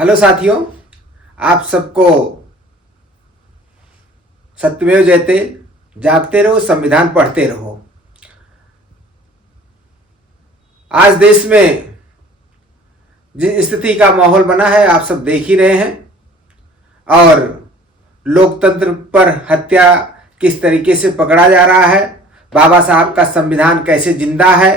Hello साथियों, आप सबको सत्यमेव जयते। जागते रहो, संविधान पढ़ते रहो। आज देश में जिस स्थिति का माहौल बना है आप सब देख ही रहे हैं, और लोकतंत्र पर हत्या किस तरीके से पकड़ा जा रहा है, बाबा साहब का संविधान कैसे जिंदा है,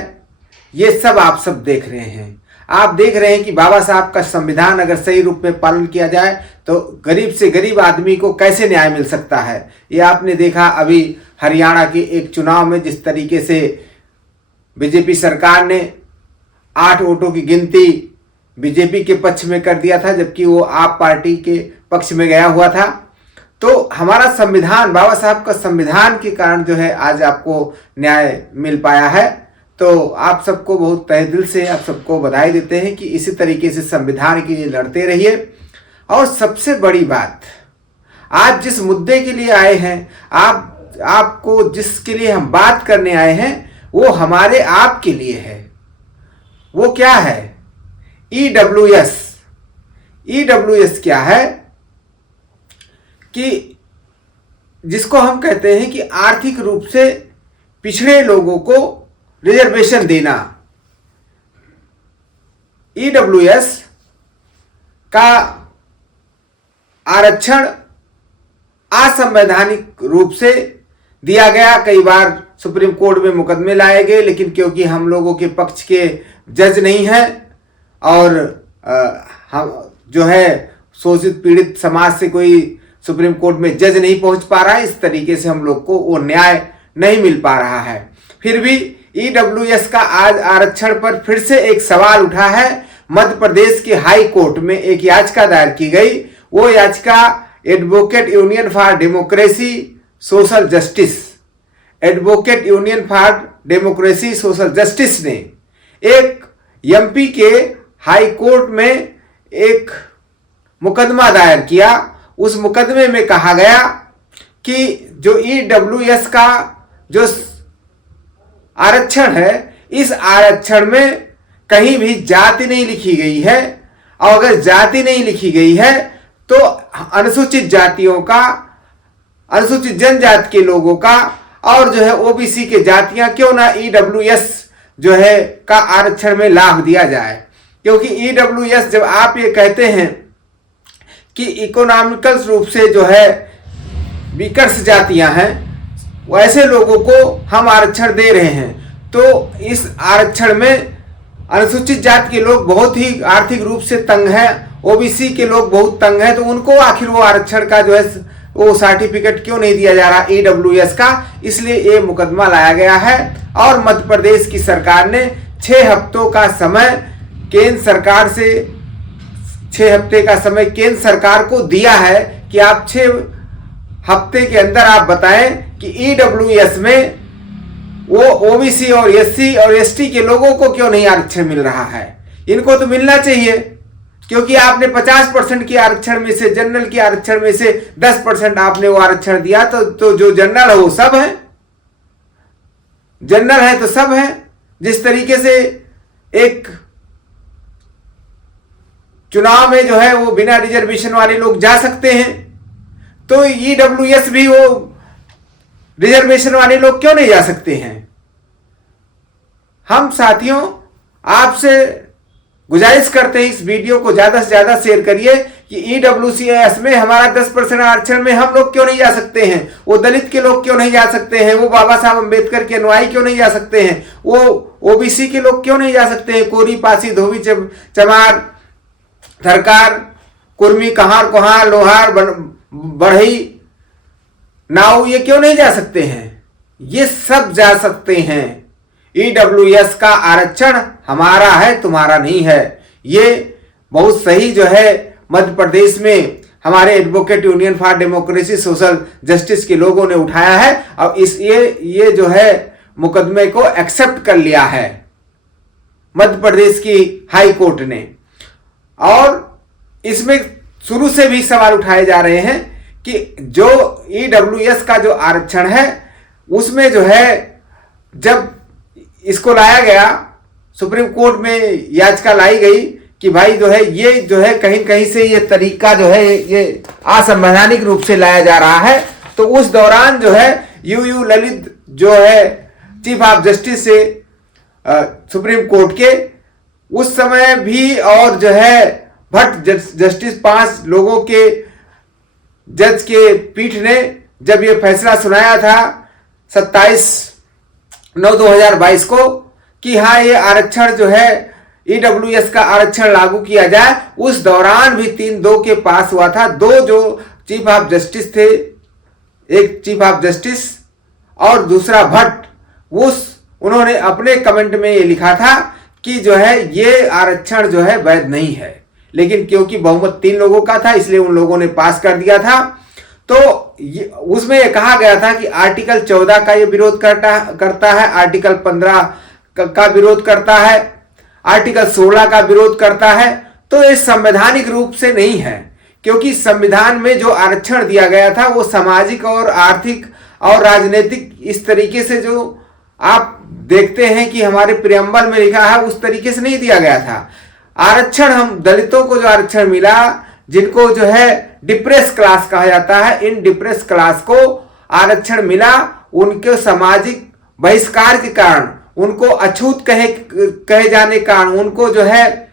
ये सब आप सब देख रहे हैं। आप देख रहे हैं कि बाबा साहब का संविधान अगर सही रूप में पालन किया जाए तो गरीब से गरीब आदमी को कैसे न्याय मिल सकता है। ये आपने देखा अभी हरियाणा के एक चुनाव में जिस तरीके से बीजेपी सरकार ने 8 वोटों की गिनती बीजेपी के पक्ष में कर दिया था, जबकि वो आप पार्टी के पक्ष में गया हुआ था। तो हमारा संविधान, बाबा साहब का संविधान के कारण जो है आज आपको न्याय मिल पाया है। तो आप सबको बहुत तहे दिल से आप सबको बधाई देते हैं कि इसी तरीके से संविधान के लिए लड़ते रहिए। और सबसे बड़ी बात, आज जिस मुद्दे के लिए आए हैं, आपको जिसके लिए हम बात करने आए हैं, वो हमारे आपके लिए है। वो क्या है? EWS। EWS क्या है कि जिसको हम कहते हैं कि आर्थिक रूप से पिछड़े लोगों को रिजर्वेशन देना। EWS का आरक्षण असंवैधानिक रूप से दिया गया। कई बार सुप्रीम कोर्ट में मुकदमे लाए गए, लेकिन क्योंकि हम लोगों के पक्ष के जज नहीं हैं और हम जो है शोषित पीड़ित समाज से कोई सुप्रीम कोर्ट में जज नहीं पहुंच पा रहा है, इस तरीके से हम लोग को वो न्याय नहीं मिल पा रहा है। फिर भी EWS का आज आरक्षण पर फिर से एक सवाल उठा है। मध्य प्रदेश के हाई कोर्ट में एक याचिका दायर की गई। वो याचिका advocate union for democracy social justice, advocate union for democracy social justice ने एक MP के हाई कोर्ट में एक मुकदमा दायर किया। उस मुकदमे में कहा गया कि जो EWS का जो आरक्षण है, इस आरक्षण में कहीं भी जाति नहीं लिखी गई है, और अगर जाति नहीं लिखी गई है तो अनुसूचित जातियों का, अनुसूचित जनजाति के लोगों का और जो है OBC के जातियां क्यों ना EWS जो है का आरक्षण में लाभ दिया जाए। क्योंकि EWS जब आप ये कहते हैं कि इकोनॉमिकल रूप से जो है विकर्ष जातियां हैं, वैसे लोगों को हम आरक्षण दे रहे हैं, तो इस आरक्षण में अनुसूचित जाति के लोग बहुत ही आर्थिक रूप से तंग हैं, OBC के लोग बहुत तंग हैं, तो उनको आखिर वो आरक्षण का जो है वो सर्टिफिकेट क्यों नहीं दिया जा रहा EWS का। इसलिए ये मुकदमा लाया गया है और मध्य प्रदेश की सरकार ने 6 हफ्तों का समय केंद्र सरकार से 6 हफ्ते का समय केंद्र सरकार को दिया है कि आप 6 हफ्ते के अंदर आप बताएं कि EWS में वो OBC और SC और ST के लोगों को क्यों नहीं आरक्षण मिल रहा है। इनको तो मिलना चाहिए, क्योंकि आपने 50% की आरक्षण में से, जनरल की आरक्षण में से 10% आपने वो आरक्षण दिया। तो जो जनरल है वो सब है, जनरल है तो सब है। जिस तरीके से एक चुनाव में जो है वो बिना रिजर्वेशन वाले लोग जा सकते हैं, तो EWS भी वो रिजर्वेशन वाले लोग क्यों नहीं जा सकते हैं। हम साथियों आपसे गुजारिश करते हैं, इस वीडियो को ज्यादा से ज्यादा शेयर करिए कि EWS में हमारा 10% आरक्षण में हम लोग क्यों नहीं जा सकते हैं, वो दलित के लोग क्यों नहीं जा सकते हैं, वो बाबा साहब अम्बेडकर के अनुयायी क्यों नहीं जा सकते हैं, वो OBC के लोग क्यों नहीं जा सकते हैं, कोरी, पासी, धोबी, चमार, थरकार, कुर्मी, कहार, कोहार, लोहार, बढ़ई, नाउ, ये क्यों नहीं जा सकते हैं। ये सब जा सकते हैं। EWS का आरक्षण हमारा है, तुम्हारा नहीं है। ये बहुत सही जो है मध्य प्रदेश में हमारे advocate union for democracy social justice के लोगों ने उठाया है और ये जो है मुकदमे को एक्सेप्ट कर लिया है मध्य प्रदेश की हाई कोर्ट ने। और इसमें शुरू से भी सवाल उठाए जा रहे हैं कि जो EWS का जो आरक्षण है उसमें जो है जब इसको लाया गया, सुप्रीम कोर्ट में याचिका लाई गई कि भाई जो है ये जो है कहीं कहीं से ये तरीका जो है ये असंवैधानिक रूप से लाया जा रहा है। तो उस दौरान जो है यू ललित जो है चीफ ऑफ जस्टिस से सुप्रीम कोर्ट के, उस समय भी, और जो है भट्ट जस्टिस 5 लोगों के जज के पीठ ने जब ये फैसला सुनाया था 27/9/2022 को कि हाँ ये आरक्षण जो है ईडब्ल्यूएस का आरक्षण लागू किया जाए, उस दौरान भी 3-2 के पास हुआ था। 2 जो चीफ ऑफ जस्टिस थे, एक चीफ ऑफ जस्टिस और दूसरा भट्ट, उन्होंने अपने कमेंट में ये लिखा था कि जो है ये आरक्षण जो है वैध नहीं है, लेकिन क्योंकि बहुमत 3 लोगों का था इसलिए उन लोगों ने पास कर दिया था। तो उसमें यह कहा गया था कि आर्टिकल 14 का ये विरोध करता है, आर्टिकल 15 का विरोध करता है, आर्टिकल 16 का विरोध करता है। तो ये संवैधानिक रूप से नहीं है, क्योंकि संविधान में जो आरक्षण दिया गया था वो सामाजिक और आर्थिक और राजनीतिक इस तरीके से जो आप देखते हैं कि हमारे प्रियम्बल में लिखा है उस तरीके से नहीं दिया गया था। आरक्षण, हम दलितों को जो आरक्षण मिला, जिनको जो है डिप्रेस क्लास कहा जाता है, इन डिप्रेस क्लास को आरक्षण मिला, उनके सामाजिक बहिष्कार के कारण, उनको अछूत कहे जाने के कारण, उनको जो है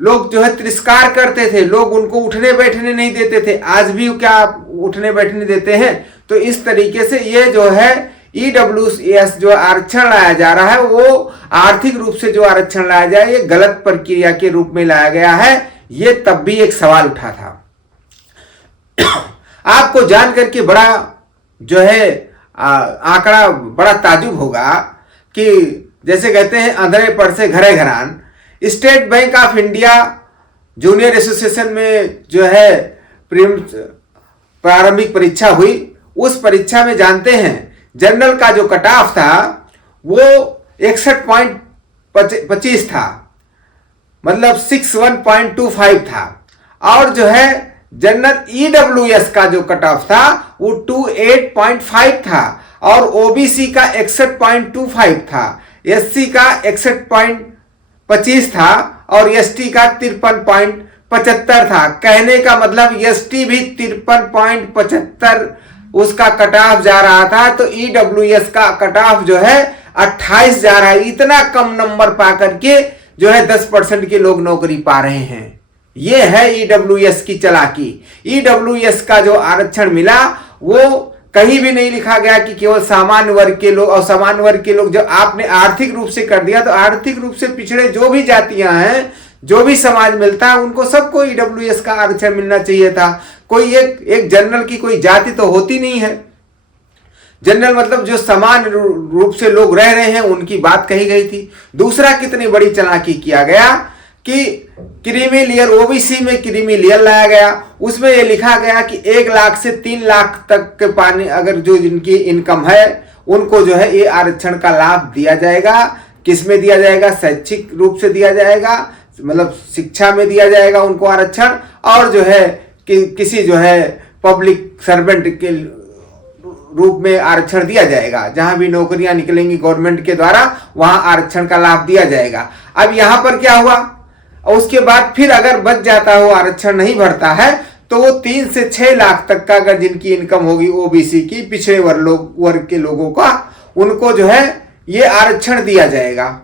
लोग जो है तिरस्कार करते थे, लोग उनको उठने बैठने नहीं देते थे। आज भी क्या उठने बैठने देते हैं? तो इस तरीके से ये जो है ईडब्ल्यूएस जो आरक्षण लाया जा रहा है वो आर्थिक रूप से जो आरक्षण लाया जाए ये गलत प्रक्रिया के रूप में लाया गया है। ये तब भी एक सवाल उठा था। आपको जान करके बड़ा जो है आंकड़ा बड़ा ताजुब होगा कि जैसे कहते हैं अंधेरे पर से घरे घरान, state bank of India junior association में जो है प्रारंभिक परीक्षा हुई। उस परीक्षा में जानते हैं जनरल का जो कट ऑफ था वो 61.25 था, मतलब 61.25 था, और जो है जनरल ईडब्ल्यूएस का जो कट ऑफ था वो 28.5 था, और ओबीसी का 61.25 था, एससी का 61.25 था, और एसटी का 53.75 था। कहने का मतलब एसटी भी 53.75 उसका कट ऑफ जा रहा था, तो ईडब्ल्यूएस का कट ऑफ जो है 28 जा रहा है। इतना कम नंबर पा करके जो है 10% के लोग नौकरी पा रहे हैं। ये है ईडब्ल्यूएस की चालाकी। ईडब्ल्यूएस का जो आरक्षण मिला वो कहीं भी नहीं लिखा गया कि केवल सामान्य वर्ग के लोग, और सामान्य वर्ग के लोग जब आपने आर्थिक रूप से कर दिया तो आर्थिक रूप से पिछड़े जो भी जातियां हैं, जो भी समाज मिलता है, उनको सबको ईडब्ल्यूएस का आरक्षण मिलना चाहिए था। कोई एक जनरल की कोई जाति तो होती नहीं है। जनरल मतलब जो समान रूप से लोग रह रहे हैं उनकी बात कही गई थी। दूसरा, कितनी बड़ी चालाकी किया गया कि क्रीमी लेयर, ओबीसी में क्रीमी लेयर लाया गया। उसमें यह लिखा गया कि 1 लाख से 3 लाख तक के पानी अगर जो जिनकी इनकम है उनको जो है ये आरक्षण का लाभ दिया जाएगा। किसमें दिया जाएगा? शैक्षिक रूप से दिया जाएगा, मतलब शिक्षा में दिया जाएगा उनको आरक्षण, और जो है कि किसी जो है पब्लिक सर्वेंट के रूप में आरक्षण दिया जाएगा। जहां भी नौकरियां निकलेंगी गवर्नमेंट के द्वारा वहां आरक्षण का लाभ दिया जाएगा। अब यहां पर क्या हुआ, और उसके बाद फिर अगर बच जाता है, वो आरक्षण नहीं भरता है, तो वो 3 से 6 लाख तक का अगर जिनकी इनकम होगी ओबीसी की, पिछड़े वर्ग के लोगों का, उनको जो है ये आरक्षण दिया जाएगा।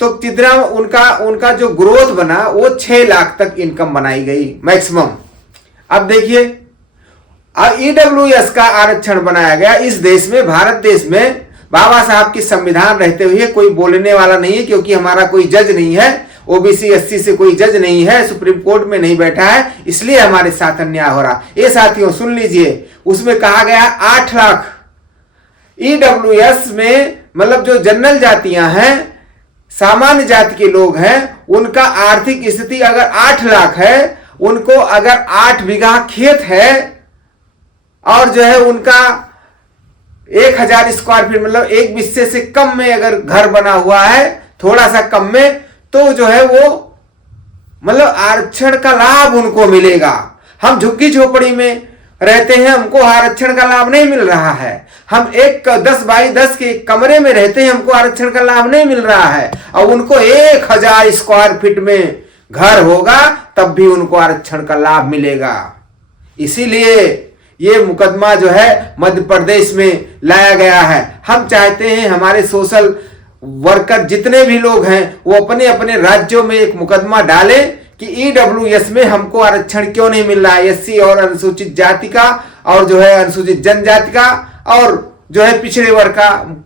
तो कितना उनका जो ग्रोथ बना वो 6 लाख तक इनकम बनाई गई मैक्सिमम। अब देखिए, अब ईडब्ल्यूएस का आरक्षण बनाया गया इस देश में, भारत देश में, बाबा साहब की संविधान रहते हुए। कोई बोलने वाला नहीं है, क्योंकि हमारा कोई जज नहीं है, ओबीसी एससी से कोई जज नहीं है, सुप्रीम कोर्ट में नहीं बैठा है, इसलिए हमारे साथ अन्याय हो रहा। ये साथियों सुन लीजिए, उसमें कहा गया 8 लाख ईडब्ल्यूएस में, मतलब जो जनरल जातियां हैं, सामान्य जाति के लोग हैं, उनका आर्थिक स्थिति अगर 8 लाख है, उनको अगर 8 बीघा खेत है, और जो है उनका 1000 स्क्वायर फीट, मतलब 1 बिस्से से कम में अगर घर बना हुआ है, थोड़ा सा कम में, तो जो है वो मतलब आरक्षण का लाभ उनको मिलेगा। हम झुग्गी झोपड़ी में रहते हैं, हमको आरक्षण का लाभ नहीं मिल रहा है। हम एक 10 बाई 10 के कमरे में रहते हैं, हमको आरक्षण का लाभ नहीं मिल रहा है, और उनको 1000 स्क्वायर फीट में घर होगा तब भी उनको आरक्षण का लाभ मिलेगा। इसीलिए ये मुकदमा जो है मध्य प्रदेश में लाया गया है। हम चाहते हैं हमारे सोशल वर्कर जितने भी लोग हैं वो अपने अपने राज्यों में एक मुकदमा डालें कि ईडब्ल्यूएस में हमको आरक्षण क्यों नहीं मिल रहा है। एससी और अनुसूचित जाति का और जो है अनुसूचित जनजाति का और जो है पिछड़े वर्ग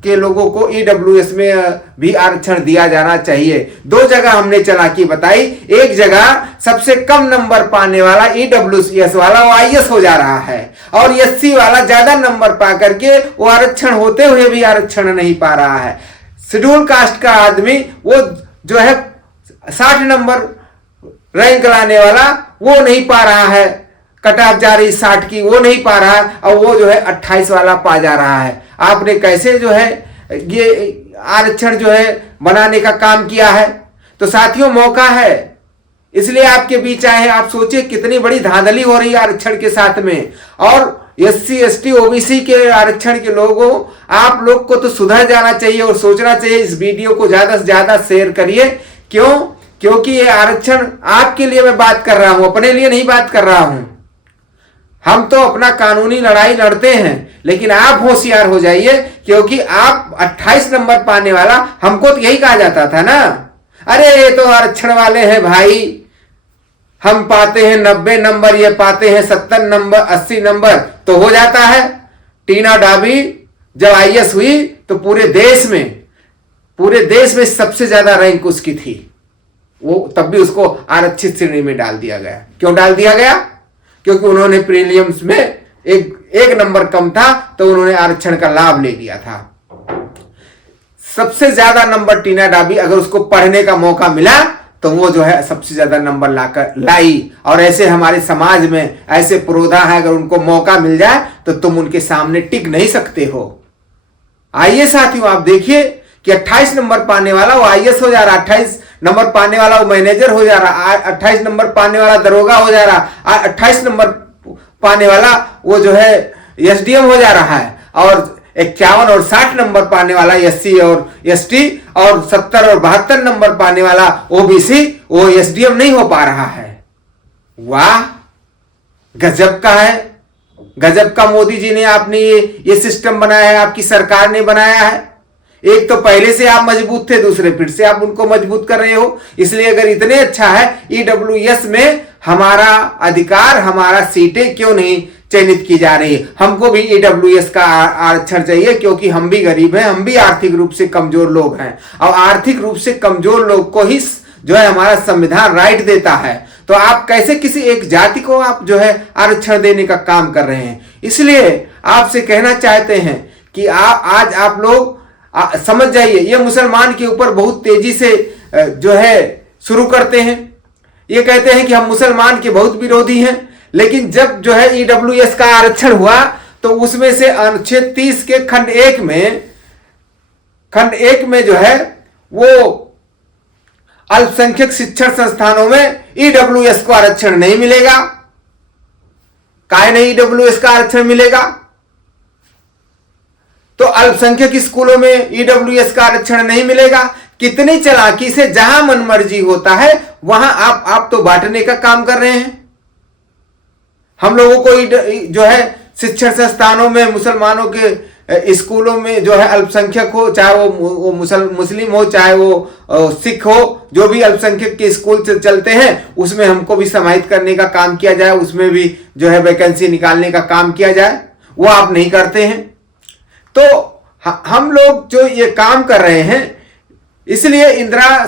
के लोगों को ईडब्ल्यूएस में भी आरक्षण दिया जाना चाहिए। 2 जगह हमने चालाकी बताई। एक जगह सबसे कम नंबर पाने वाला ईडब्ल्यूएस वाला वो आईएएस हो जा रहा है, और एससी वाला ज्यादा नंबर पा करके वो आरक्षण होते हुए भी आरक्षण नहीं पा रहा है। शेड्यूल कास्ट का आदमी वो जो है 60 नंबर रैंक लाने वाला वो नहीं पा रहा है, कट ऑफ जा रही 60 की वो नहीं पा रहा है, और वो जो है 28 वाला पा जा रहा है। आपने कैसे जो है ये आरक्षण जो है बनाने का काम किया है? तो साथियों मौका है, इसलिए आपके बीच आए हैं। आप सोचिए कितनी बड़ी धांधली हो रही है आरक्षण के साथ में। और एससी एसटी ओबीसी के आरक्षण के लोगों, आप लोग को तो सुधर जाना चाहिए और सोचना चाहिए। इस वीडियो को ज्यादा से ज्यादा शेयर करिए। क्यों? क्योंकि ये आरक्षण आपके लिए मैं बात कर रहा हूं, अपने लिए नहीं बात कर रहा हूं। हम तो अपना कानूनी लड़ाई लड़ते हैं, लेकिन आप होशियार हो जाइए, क्योंकि आप 28 नंबर पाने वाला, हमको तो यही कहा जाता था ना, अरे ये तो आरक्षण वाले हैं भाई, हम पाते हैं 90 नंबर, ये पाते हैं 70 नंबर 80 नंबर तो हो जाता है। टीना डाबी जब आईएएस हुई तो पूरे देश में सबसे ज्यादा रैंक उसकी थी, वो तब भी उसको आरक्षित श्रेणी में डाल दिया गया। क्यों डाल दिया गया? क्योंकि उन्होंने प्रीलिम्स में एक नंबर कम था तो उन्होंने आरक्षण का लाभ ले लिया था। सबसे ज्यादा नंबर टीना डाबी, अगर उसको पढ़ने का मौका मिला तो वो जो है सबसे ज्यादा नंबर लाई। और ऐसे हमारे समाज में ऐसे पुरोधा है, अगर उनको मौका मिल जाए तो तुम उनके सामने टिक नहीं सकते हो। आइए साथियों, आप देखिए कि 28 नंबर पाने वाला वो आईएएस हो जा रहा, 28 नंबर पाने वाला वो मैनेजर हो जा रहा, 28 नंबर पाने वाला दरोगा हो जा रहा, 28 नंबर पाने वाला वो जो है एसडीएम हो जा रहा है, और 51 और 60 नंबर पाने वाला एससी और एसटी, और 70 और 72 नंबर पाने वाला ओबीसी वो एसडीएम नहीं हो पा रहा है। वाह, गजब का है, गजब का मोदी जी ने आपने ये सिस्टम बनाया है, आपकी सरकार ने बनाया है। एक तो पहले से आप मजबूत थे, दूसरे फिर से आप उनको मजबूत कर रहे हो। इसलिए अगर इतने अच्छा है ईडब्ल्यूएस में हमारा अधिकार, हमारा सीटें क्यों नहीं चयनित की जा रही है? हमको भी ईडब्ल्यूएस का आरक्षण चाहिए, क्योंकि हम भी गरीब हैं, हम भी आर्थिक रूप से कमजोर लोग हैं, और आर्थिक रूप से कमजोर लोग को ही जो है हमारा संविधान राइट देता है। तो आप कैसे किसी एक जाति को आप जो है आरक्षण देने का काम कर रहे हैं? इसलिए आपसे कहना चाहते हैं कि आज आप लोग समझ जाइए। ये मुसलमान के ऊपर बहुत तेजी से जो है शुरू करते हैं, ये कहते हैं कि हम मुसलमान के बहुत विरोधी हैं, लेकिन जब जो है ईडब्ल्यूएस का आरक्षण हुआ तो उसमें से अनुच्छेद 30 के खंड 1 में जो है वो अल्पसंख्यक शिक्षण संस्थानों में ईडब्ल्यूएस को आरक्षण नहीं मिलेगा। काहे नहीं ईडब्ल्यूएस का आरक्षण मिलेगा? तो अल्पसंख्यक स्कूलों में ईडब्ल्यूएस का आरक्षण नहीं मिलेगा। कितनी चालाकी से जहां मनमर्जी होता है वहां आप तो बांटने का काम कर रहे हैं। हम लोगों को जो है शिक्षण संस्थानों में मुसलमानों के स्कूलों में जो है अल्पसंख्यक हो, चाहे वो मुस्लिम हो, चाहे वो सिख हो, जो भी अल्पसंख्यक के स्कूल चलते हैं उसमें हमको भी समाहित करने का काम किया जाए, उसमें भी जो है वैकेंसी निकालने का काम किया जाए। वो आप नहीं करते हैं। तो हम लोग जो ये काम कर रहे हैं, इसलिए इंदिरा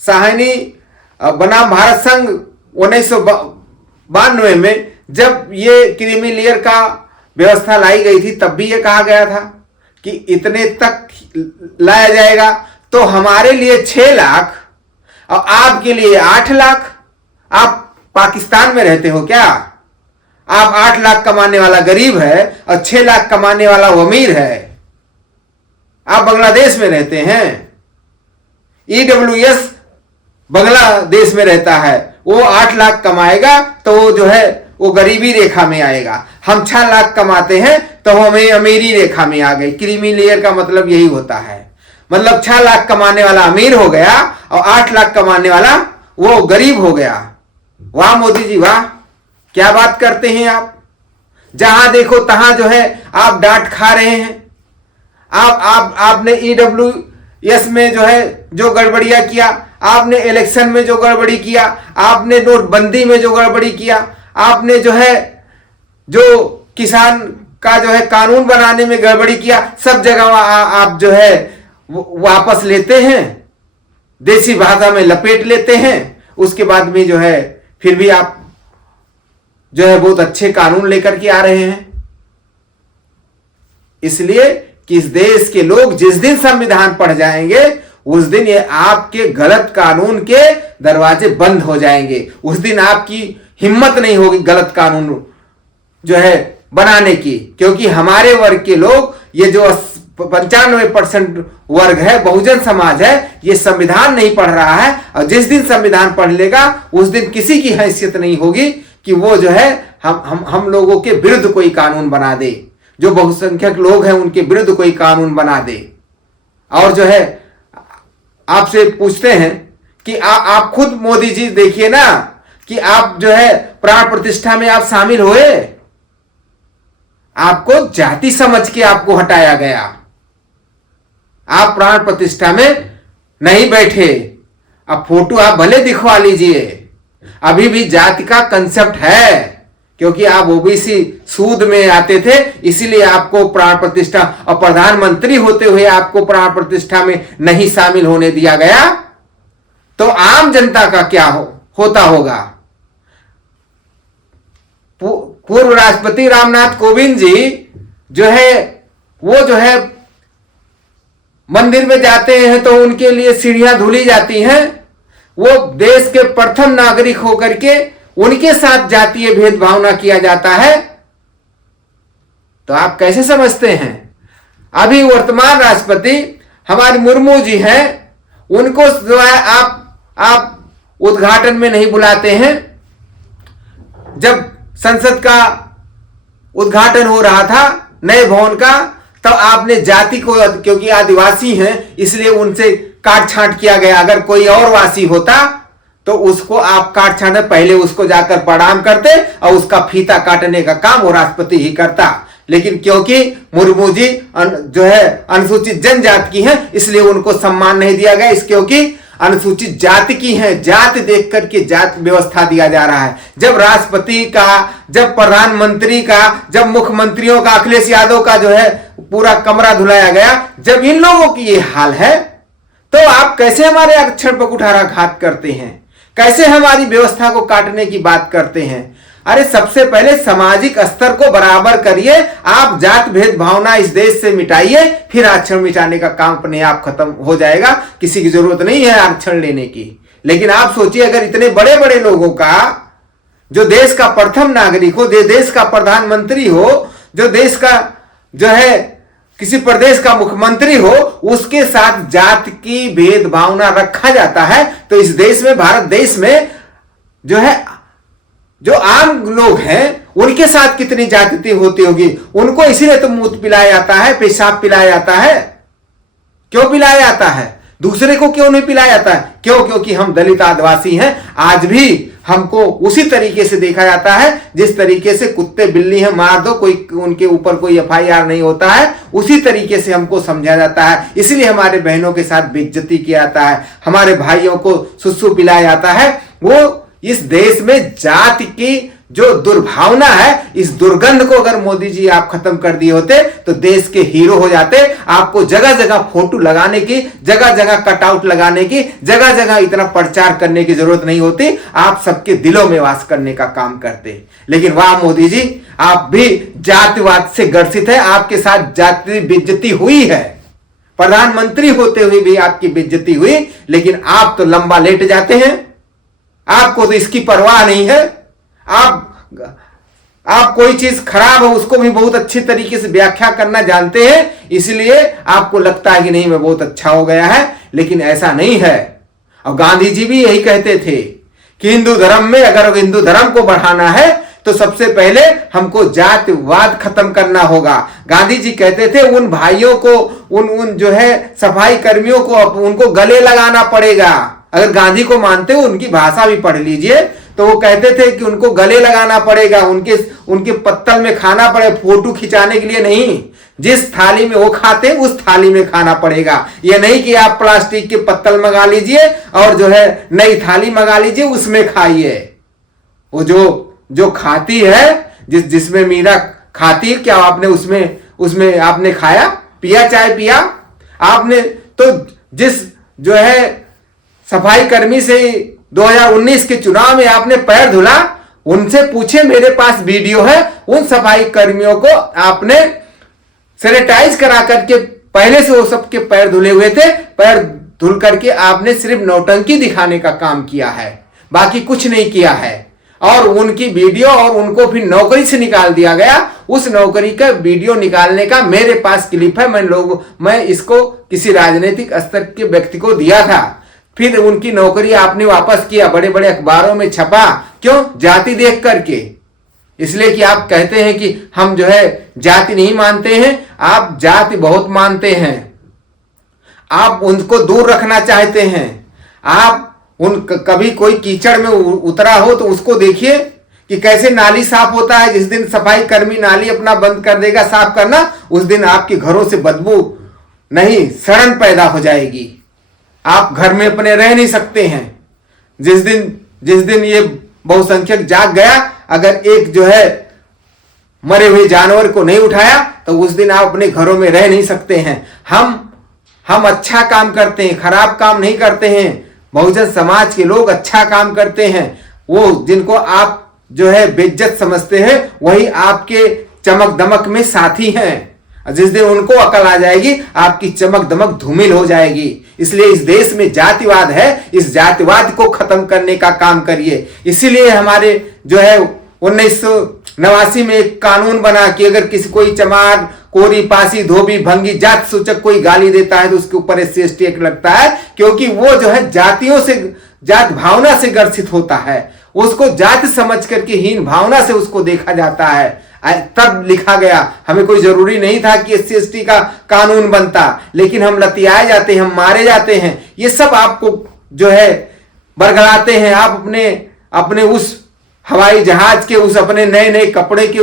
साहनी बनाम भारत संघ 1992 में जब ये क्रीमी लेयर का व्यवस्था लाई गई थी, तब भी ये कहा गया था कि इतने तक लाया जाएगा। तो हमारे लिए 6 लाख और आपके लिए 8 लाख। आप पाकिस्तान में रहते हो क्या? आप 8 लाख कमाने वाला गरीब है और 6 लाख कमाने वाला वो अमीर है। आप बांग्लादेश में रहते हैं। ईडब्ल्यूएस बांग्लादेश में रहता है, वो 8 लाख कमाएगा तो वो जो है वो गरीबी रेखा में आएगा। हम 6 लाख कमाते हैं तो हमें अमीरी रेखा में आ गए। क्रीमी लेयर का मतलब यही होता है, मतलब 6 लाख कमाने वाला अमीर हो गया और 8 लाख कमाने वाला वो गरीब हो गया। वाह मोदी जी वाह, क्या बात करते हैं आप। जहां देखो तहां जो है आप डांट खा रहे हैं। आपने EWS में जो है जो गड़बड़ियां किया, आपने इलेक्शन में जो गड़बड़ी किया, आपने नोटबंदी में जो गड़बड़ी किया, आपने जो है जो किसान का जो है कानून बनाने में गड़बड़ी किया, सब जगह आप जो है वापस लेते हैं, देसी भाषा में लपेट लेते हैं। उसके बाद में जो है फिर भी आप जो है बहुत अच्छे कानून लेकर के आ रहे हैं। इसलिए कि इस देश के लोग जिस दिन संविधान पढ़ जाएंगे उस दिन ये आपके गलत कानून के दरवाजे बंद हो जाएंगे। उस दिन आपकी हिम्मत नहीं होगी गलत कानून जो है बनाने की, क्योंकि हमारे वर्ग के लोग, ये जो 95% वर्ग है, बहुजन समाज है, ये संविधान नहीं पढ़ रहा है। और जिस दिन संविधान पढ़ लेगा उस दिन किसी की हैसियत नहीं होगी कि वो जो है हम लोगों के विरुद्ध कोई कानून बना दे, जो बहुसंख्यक लोग हैं उनके विरुद्ध कोई कानून बना दे। और जो है आपसे पूछते हैं कि आप खुद मोदी जी देखिए ना कि आप जो है प्राण प्रतिष्ठा में आप शामिल हुए, आपको जाति समझ के आपको हटाया गया, आप प्राण प्रतिष्ठा में नहीं बैठे। अब फोटो आप भले दिखवा लीजिए, अभी भी जाति का कंसेप्ट है, क्योंकि आप ओबीसी सूद में आते थे, इसीलिए आपको प्राण प्रतिष्ठा, और प्रधानमंत्री होते हुए आपको प्राण प्रतिष्ठा में नहीं शामिल होने दिया गया। तो आम जनता का क्या होता होगा। पूर्व राष्ट्रपति रामनाथ कोविंद जी जो है वो जो है मंदिर में जाते हैं तो उनके लिए सीढ़ियां धुली जाती हैं। वो देश के प्रथम नागरिक होकर के उनके साथ जातीय भेदभावना किया जाता है। तो आप कैसे समझते हैं। अभी वर्तमान राष्ट्रपति हमारे मुर्मू जी हैं, उनको जो है आप उद्घाटन में नहीं बुलाते हैं। जब संसद का उद्घाटन हो रहा था नए भवन का, तब आपने जाति को, क्योंकि आदिवासी हैं इसलिए उनसे काट छांट किया गया। अगर कोई और वासी होता तो उसको आप काट छांट, पहले उसको जाकर प्रणाम करते और उसका फीता काटने का काम वो राष्ट्रपति ही करता। लेकिन क्योंकि मुर्मू जी जो है अनुसूचित जनजाति की हैं, इसलिए उनको सम्मान नहीं दिया गया। क्योंकि अनुसूचित जाति की हैं, जाति देख करके जाति व्यवस्था दिया जा रहा है। जब राष्ट्रपति का, जब प्रधानमंत्री का, जब मुख्यमंत्रियों का, अखिलेश यादव का जो है पूरा कमरा धुलाया गया, जब इन लोगों की ये हाल है, तो आप कैसे हमारे आरक्षण पर कुठाराघात करते हैं, कैसे हमारी व्यवस्था को काटने की बात करते हैं। अरे सबसे पहले सामाजिक स्तर को बराबर करिए, आप जात भेद भावना इस देश से मिटाइए, फिर आरक्षण मिटाने का काम अपने आप खत्म हो जाएगा। किसी की जरूरत नहीं है आरक्षण लेने की। लेकिन आप सोचिए, अगर इतने बड़े बड़े लोगों का, जो देश का प्रथम नागरिक हो, जो देश का प्रधानमंत्री हो, जो देश का जो है किसी प्रदेश का मुख्यमंत्री हो, उसके साथ जात की भेदभावना रखा जाता है, तो इस देश में, भारत देश में जो है जो आम लोग हैं उनके साथ कितनी जाति होती होगी। उनको इसीलिए तो मूत पिलाया जाता है, पेशाब पिलाया जाता है। क्यों पिलाया जाता है, दूसरे को क्यों नहीं पिलाया जाता है? क्यों? क्योंकि हम दलित आदिवासी हैं। आज भी हमको उसी तरीके से देखा जाता है जिस तरीके से कुत्ते बिल्ली हैं मार दो, कोई उनके ऊपर कोई FIR नहीं होता है, उसी तरीके से हमको समझा जाता है। इसलिए हमारे बहनों के साथ बेइज्जती किया जाता है, हमारे भाइयों को सुसु पिलाया जाता है। वो इस देश में जाति की जो दुर्भावना है, इस दुर्गंध को अगर मोदी जी आप खत्म कर दिए होते तो देश के हीरो हो जाते। आपको जगह जगह फोटो लगाने की, जगह जगह कटआउट लगाने की, जगह जगह इतना प्रचार करने की जरूरत नहीं होती। आप सबके दिलों में वास करने का काम करते। लेकिन वाह मोदी जी, आप भी जातिवाद से ग्रसित है, आपके साथ जाति बेइज्जती हुई है। प्रधानमंत्री होते हुए भी आपकी बेइज्जती हुई, लेकिन आप तो लंबा लेट जाते हैं। आपको तो इसकी परवाह नहीं है। आप कोई चीज खराब है उसको भी बहुत अच्छी तरीके से व्याख्या करना जानते हैं, इसलिए आपको लगता है कि नहीं मैं बहुत अच्छा हो गया है, लेकिन ऐसा नहीं है। और गांधी जी भी यही कहते थे कि हिंदू धर्म में, अगर हिंदू धर्म को बढ़ाना है तो सबसे पहले हमको जातिवाद खत्म करना होगा। गांधी जी कहते थे उन भाइयों को, उन जो है सफाई कर्मियों को, उनको गले लगाना पड़ेगा। अगर गांधी को मानते हो उनकी भाषा भी पढ़ लीजिए, तो वो कहते थे कि उनको गले लगाना पड़ेगा, उनके पत्तल में खाना पड़ेगा, फोटो खिंचाने के लिए नहीं। जिस थाली में वो खाते हैं उस थाली में खाना पड़ेगा। ये नहीं कि आप प्लास्टिक के पत्तल मंगा लीजिए और जो है नई थाली मंगा लीजिए उसमें खाइए। वो जो खाती है, जिसमें मीरा खाती, क्या आपने उसमें आपने खाया पिया, चाय पिया आपने? तो जिस जो है सफाई कर्मी से 2019 के चुनाव में आपने पैर धुला, उनसे पूछे, मेरे पास वीडियो है, उन सफाई कर्मियों को आपने सैनिटाइज करा करके, पहले से वो सबके पैर धुले हुए थे, पैर धुल करके आपने सिर्फ नौटंकी दिखाने का काम किया है, बाकी कुछ नहीं किया है। और उनकी वीडियो, और उनको फिर नौकरी से निकाल दिया गया। उस नौकरी का वीडियो निकालने का मेरे पास क्लिप है। मैं इसको किसी राजनीतिक स्तर के व्यक्ति को दिया था, फिर उनकी नौकरी आपने वापस किया, बड़े बड़े अखबारों में छपा। क्यों? जाति देख करके। इसलिए कि आप कहते हैं कि हम जो है जाति नहीं मानते हैं, आप जाति बहुत मानते हैं। आप उनको दूर रखना चाहते हैं। आप कभी कोई कीचड़ में उतरा हो तो उसको देखिए कि कैसे नाली साफ होता है। जिस दिन सफाई कर्मी नाली अपना बंद कर देगा साफ करना, उस दिन आपके घरों से बदबू नहीं, सड़न पैदा हो जाएगी। आप घर में अपने रह नहीं सकते हैं। जिस दिन ये बहुसंख्यक जाग गया, अगर एक जो है मरे हुए जानवर को नहीं उठाया तो उस दिन आप अपने घरों में रह नहीं सकते हैं। हम अच्छा काम करते हैं, खराब काम नहीं करते हैं। बहुजन समाज के लोग अच्छा काम करते हैं। वो जिनको आप जो है बेइज्जत समझते हैं, वही आपके चमक दमक में साथी हैं। जिस दिन उनको अकल आ जाएगी, आपकी चमक दमक धूमिल हो जाएगी। इसलिए इस देश में जातिवाद है, इस जातिवाद को खत्म करने का काम करिए। इसीलिए हमारे जो है 1989 में एक कानून बना कि अगर कोई चमार, कोरी, पासी, धोबी, भंगी, जात सूचक कोई गाली देता है तो उसके ऊपर SC/ST एक्ट लगता है, क्योंकि वो जो है जातियों से, जात भावना से ग्रसित होता है। उसको जाति समझ करके हीन भावना से उसको देखा जाता है। तब लिखा गया। हमें कोई जरूरी नहीं था कि SC/ST का कानून बनता, लेकिन हम लतियाए जाते हैं, हम मारे जाते हैं। ये सब आपको जो है बरगलाते हैं। आप अपने उस हवाई जहाज के, उस अपने नए नए कपड़े के,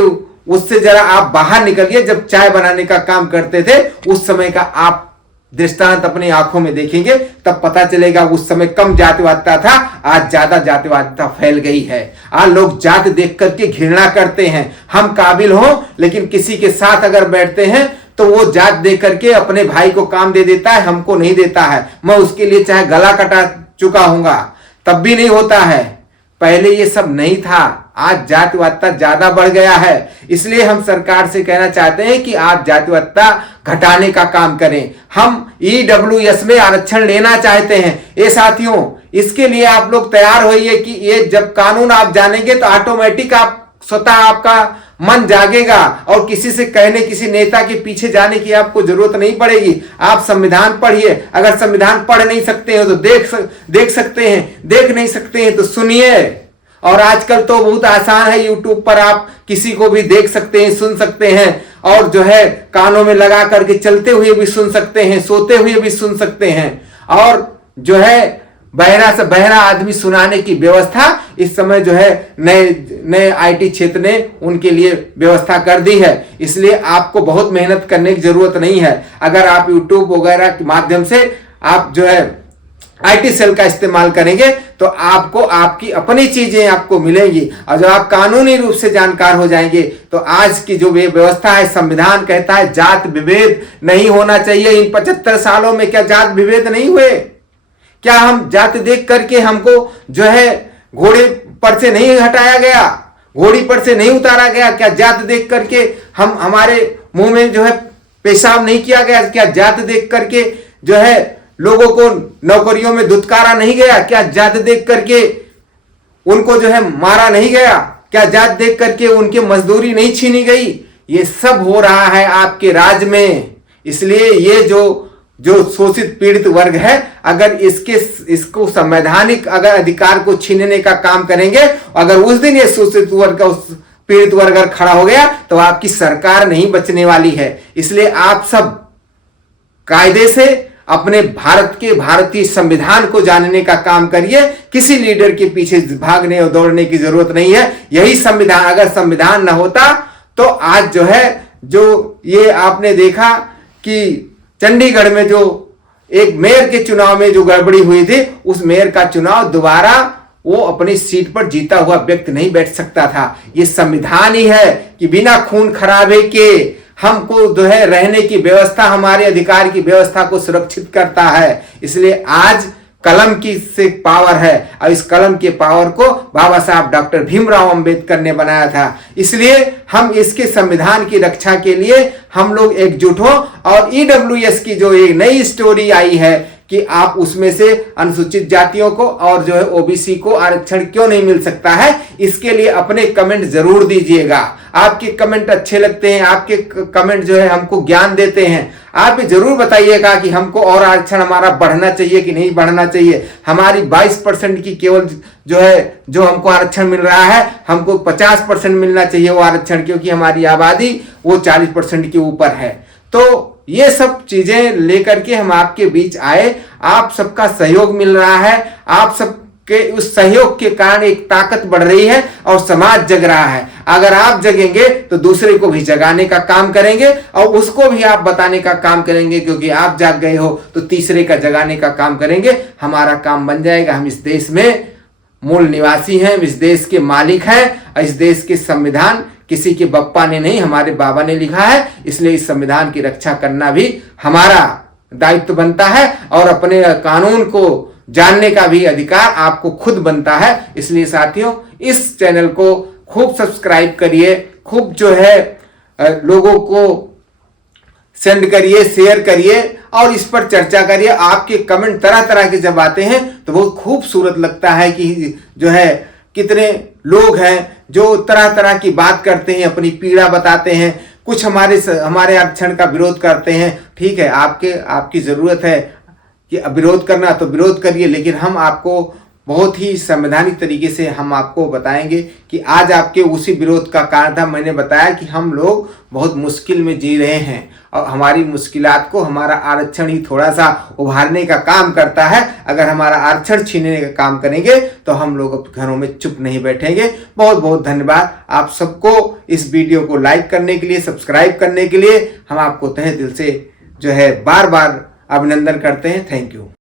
उससे जरा आप बाहर निकलिए। जब चाय बनाने का काम करते थे उस समय का आप दृष्टांत अपनी आंखों में देखेंगे, तब पता चलेगा उस समय कम जातिवादिता था, आज ज्यादा जातिवादिता फैल गई है। आज लोग जाति देख करके घृणा करते हैं। हम काबिल हों, लेकिन किसी के साथ अगर बैठते हैं तो वो जात देख करके अपने भाई को काम दे देता है, हमको नहीं देता है। मैं उसके लिए चाहे गला कटा चुका हूंगा तब भी नहीं होता है। पहले ये सब नहीं था, आज जातिवादिता ज्यादा बढ़ गया है। इसलिए हम सरकार से कहना चाहते हैं कि आप जातिवादिता घटाने का काम करें। हम EWS में आरक्षण लेना चाहते हैं। ये साथियों, इसके लिए आप लोग तैयार होइए कि ये जब कानून आप जानेंगे तो ऑटोमेटिक आप स्वतः आपका मन जागेगा और किसी से कहने, किसी नेता के पीछे जाने की आपको जरूरत नहीं पड़ेगी। आप संविधान पढ़िए। अगर संविधान पढ़ नहीं सकते हो तो देख सकते हैं, देख नहीं सकते हैं तो सुनिए। और आजकल तो बहुत आसान है, यूट्यूब पर आप किसी को भी देख सकते हैं, सुन सकते हैं, और जो है कानों में लगा करके चलते हुए भी सुन सकते हैं, सोते हुए भी सुन सकते हैं। और जो है बहरा से बहरा आदमी सुनाने की व्यवस्था इस समय जो है नए IT क्षेत्र ने उनके लिए व्यवस्था कर दी है। इसलिए आपको बहुत मेहनत करने की जरूरत नहीं है। अगर आप YouTube वगैरह के माध्यम से आप जो है IT सेल का इस्तेमाल करेंगे तो आपको आपकी अपनी चीजें आपको मिलेंगी। और जब आप कानूनी रूप से जानकार हो जाएंगे तो आज की जो व्यवस्था है, संविधान कहता है जात विभेद नहीं होना चाहिए। इन 75 सालों में क्या जात विभेद नहीं हुए? क्या हम जाति देख करके हमको जो है घोड़े पर से नहीं हटाया गया, घोड़ी पर से नहीं उतारा गया? क्या जाति देख करके हमारे मुंह में जो है पेशाब नहीं किया गया? क्या जाति देख करके जो है लोगों को नौकरियों में धुतकारा नहीं गया? क्या जाति देख करके उनको जो है मारा नहीं गया? क्या जाति देख करके उनकी मजदूरी नहीं छीनी गई? ये सब हो रहा है आपके राज में। इसलिए ये जो शोषित पीड़ित वर्ग है, अगर इसको संवैधानिक अगर अधिकार को छीनने का काम करेंगे, अगर उस दिन ये शोषित वर्ग का पीड़ित वर्ग अगर खड़ा हो गया तो आपकी सरकार नहीं बचने वाली है। इसलिए आप सब कायदे से अपने भारत के भारतीय संविधान को जानने का काम करिए। किसी लीडर के पीछे भागने और दौड़ने की जरूरत नहीं है। यही संविधान, अगर संविधान न होता तो आज जो है, जो ये आपने देखा कि चंडीगढ़ में जो एक मेयर के चुनाव में जो गड़बड़ी हुई थी, उस मेयर का चुनाव दोबारा वो अपनी सीट पर जीता हुआ व्यक्ति नहीं बैठ सकता था। ये संविधान ही है कि बिना खून खराबे के हमको जो है रहने की व्यवस्था, हमारे अधिकार की व्यवस्था को सुरक्षित करता है। इसलिए आज कलम की से पावर है और इस कलम के पावर को बाबा साहब डॉक्टर भीमराव अंबेडकर ने बनाया था। इसलिए हम इसके संविधान की रक्षा के लिए हम लोग एकजुट हो। और ईडब्ल्यूएस की जो एक नई स्टोरी आई है कि आप उसमें से अनुसूचित जातियों को और जो है ओबीसी को आरक्षण क्यों नहीं मिल सकता है, इसके लिए अपने कमेंट जरूर दीजिएगा। आपके कमेंट अच्छे लगते हैं, आपके कमेंट जो है हमको ज्ञान देते हैं। आप भी जरूर बताइएगा कि हमको और आरक्षण हमारा बढ़ना चाहिए कि नहीं बढ़ना चाहिए। हमारी 22% की केवल जो है जो हमको आरक्षण मिल रहा है, हमको 50% मिलना चाहिए वो आरक्षण, क्योंकि हमारी आबादी वो 40% के ऊपर है। तो ये सब चीजें लेकर के हम आपके बीच आए। आप सबका सहयोग मिल रहा है, आप सबके उस सहयोग के कारण एक ताकत बढ़ रही है और समाज जग रहा है। अगर आप जगेंगे तो दूसरे को भी जगाने का काम करेंगे और उसको भी आप बताने का काम करेंगे, क्योंकि आप जाग गए हो तो तीसरे का जगाने का काम करेंगे। हमारा काम बन जाएगा। हम इस देश में मूल निवासी हैं, इस देश के मालिक हैं और इस देश के संविधान किसी के बप्पा ने नहीं, हमारे बाबा ने लिखा है। इसलिए इस संविधान की रक्षा करना भी हमारा दायित्व बनता है और अपने कानून को जानने का भी अधिकार आपको खुद बनता है। इसलिए साथियों, इस चैनल को खूब सब्सक्राइब करिए, खूब जो है लोगों को सेंड करिए, शेयर करिए और इस पर चर्चा करिए। आपके कमेंट तरह तरह के जब आते हैं तो बहुत खूबसूरत लगता है कि जो है कितने लोग हैं जो तरह तरह की बात करते हैं, अपनी पीड़ा बताते हैं, कुछ हमारे आरक्षण का विरोध करते हैं। ठीक है, आपकी जरूरत है कि विरोध करना तो विरोध करिए, लेकिन हम आपको बहुत ही संवैधानिक तरीके से हम आपको बताएंगे कि आज आपके उसी विरोध का कारण था। मैंने बताया कि हम लोग बहुत मुश्किल में जी रहे हैं और हमारी मुश्किलात को हमारा आरक्षण ही थोड़ा सा उभारने का काम करता है। अगर हमारा आरक्षण छीनने का काम करेंगे तो हम लोग अब घरों में चुप नहीं बैठेंगे। बहुत बहुत धन्यवाद आप सबको इस वीडियो को लाइक करने के लिए, सब्सक्राइब करने के लिए। हम आपको तहे दिल से जो है बार बार अभिनंदन करते हैं। Thank you.